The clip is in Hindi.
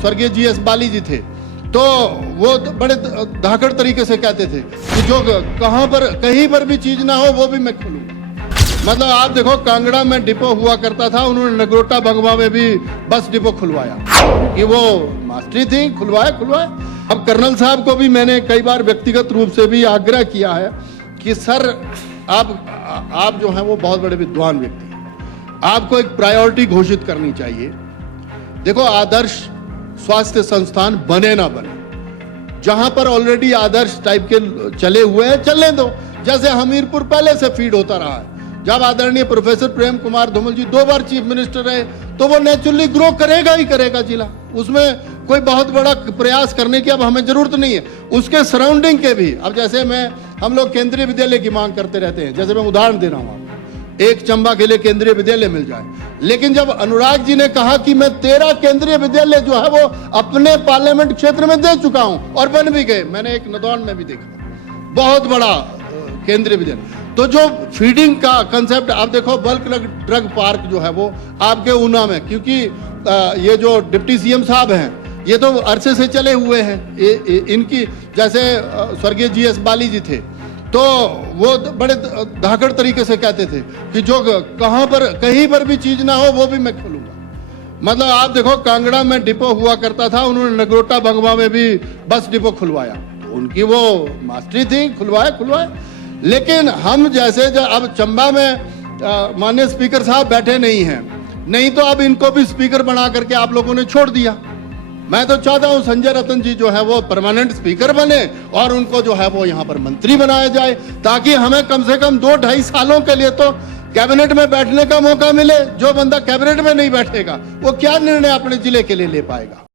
स्वर्गीय जीएस बाली जी थे, तो वो बड़े धाकड़ तरीके से कहते थे कि जो कहाँ पर कहीं पर भी चीज ना हो वो भी मैं खोलूंगा। मतलब आप देखो, कांगड़ा में डिपो हुआ करता था, उन्होंने नगरोटा भगवा में भी बस डिपो खुलवाया कि वो मास्टरी थी, खुलवाया। अब कर्नल साहब को भी मैंने कई बार व्यक्तिगत रूप से भी आग्रह किया है कि सर आप जो हैं वो बहुत बड़े विद्वान व्यक्ति हैं, आपको एक प्रायोरिटी घोषित करनी चाहिए। देखो, आदर्श स्वास्थ्य संस्थान बने ना बने, जहां पर ऑलरेडी आदर्श टाइप के चले हुए हैं चलने दो। जैसे हमीरपुर पहले से फीड होता रहा है, जब आदरणीय प्रोफेसर प्रेम कुमार धूमल जी 2 बार चीफ मिनिस्टर रहे, तो वो नेचुरली ग्रो करेगा ही करेगा जिला। उसमें कोई बहुत बड़ा प्रयास करने की अब हमें जरूरत नहीं है। उसके सराउंडिंग के भी, अब जैसे हम लोग केंद्रीय विद्यालय की मांग करते रहते हैं, जैसे मैं उदाहरण दे रहा हूँ आपको, एक चंबा के लिए केंद्रीय विद्यालय मिल जाए। लेकिन जब अनुराग जी ने कहा कि मैं 13 केंद्रीय विद्यालय जो है वो अपने पार्लियामेंट क्षेत्र में दे चुका हूं और बन भी गए, मैंने एक नदौन में भी देखा बहुत बड़ा केंद्रीय विद्यालय। तो जो फीडिंग का कंसेप्ट, आप देखो बल्क ड्रग पार्क जो है वो आपके ऊना में, क्योंकि ये जो डिप्टी सीएम साहब हैं ये तो अरसे से चले हुए हैं, इनकी जैसे स्वर्गीय जीएस बाली जी थे, तो वो बड़े धाकड़ तरीके से कहते थे कि जो कहाँ पर कहीं पर भी चीज ना हो वो भी मैं खोलूंगा। मतलब आप देखो, कांगड़ा में डिपो हुआ करता था, उन्होंने नगरोटा भगवा में भी बस डिपो खुलवाया, तो उनकी वो मास्टरी थी, खुलवाया। लेकिन हम जैसे अब चंबा में माननीय स्पीकर साहब बैठे नहीं हैं, नहीं तो अब इनको भी स्पीकर बना करके आप लोगों ने छोड़ दिया। मैं तो चाहता हूं संजय रतन जी जो है वो परमानेंट स्पीकर बने और उनको जो है वो यहां पर मंत्री बनाया जाए, ताकि हमें कम से कम 2-2.5 सालों के लिए तो कैबिनेट में बैठने का मौका मिले। जो बंदा कैबिनेट में नहीं बैठेगा वो क्या निर्णय अपने जिले के लिए ले पाएगा।